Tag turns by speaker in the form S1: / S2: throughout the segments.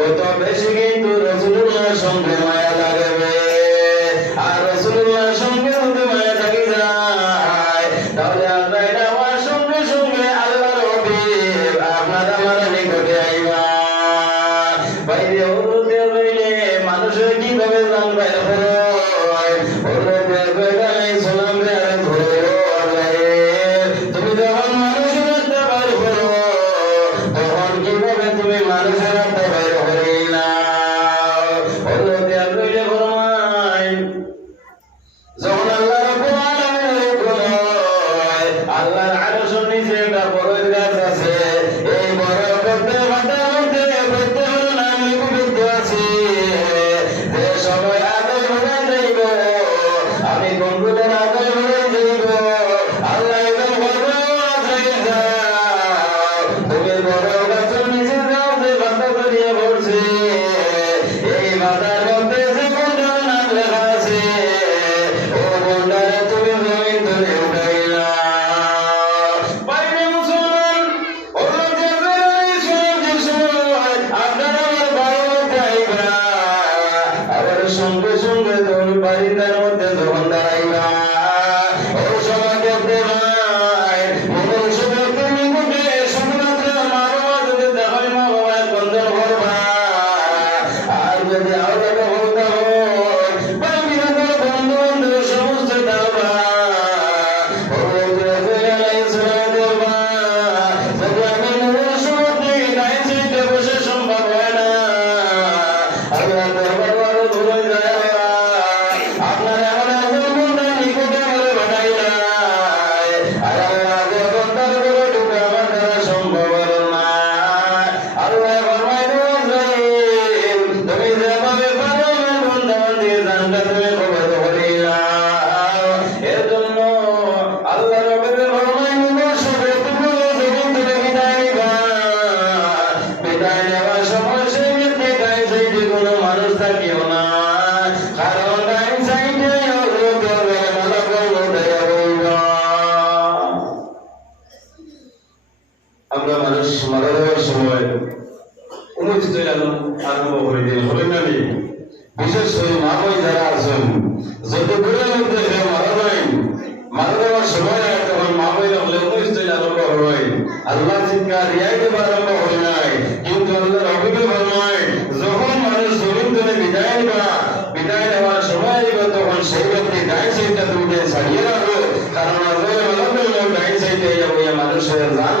S1: কত বেশি কিন্তু রসুলের সঙ্গে Daniel మనం శరీరத்தை தயவு செய்ததுடைய சரியான காரணமாக உலகங்களில் தயவு செய்த மனுஷன் தான்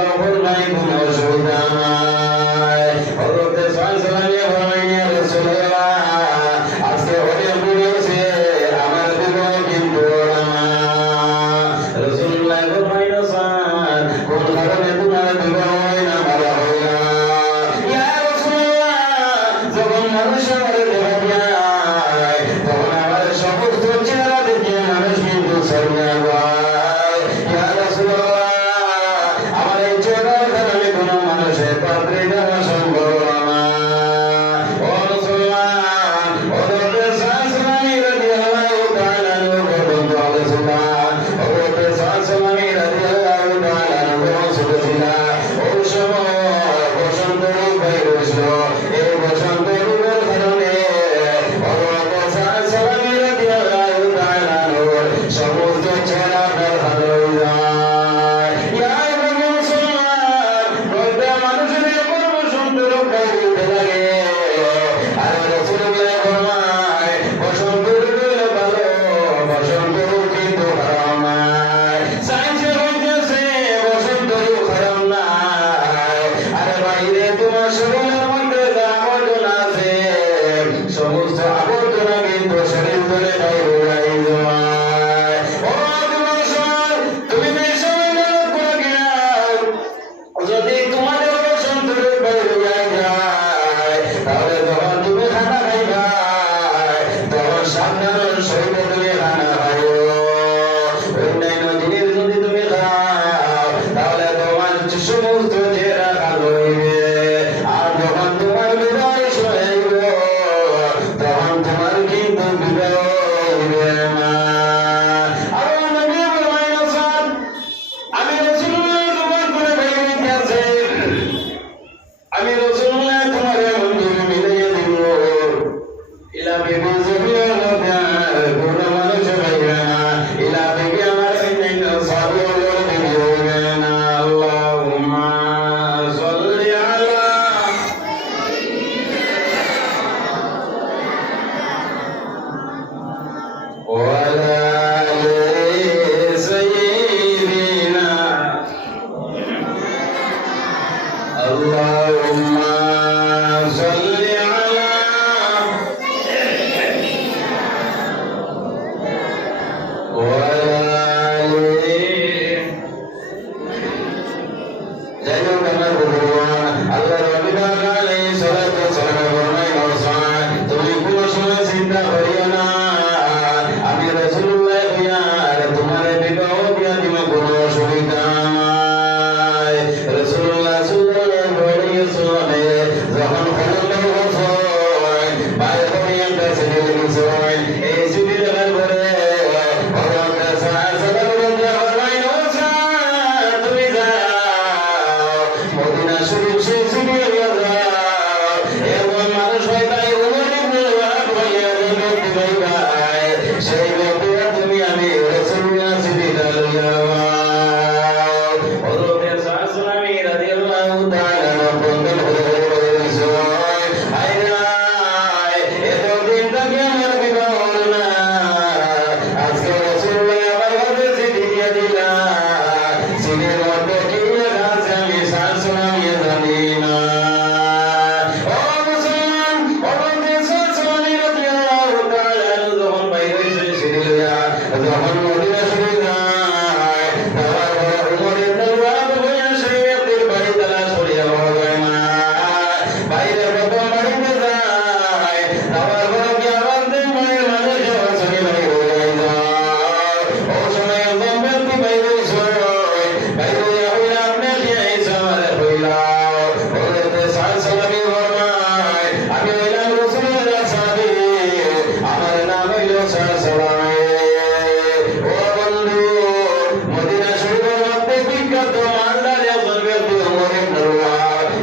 S1: তুমি বিবাহ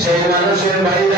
S1: Seyyidina Hüseyin Bey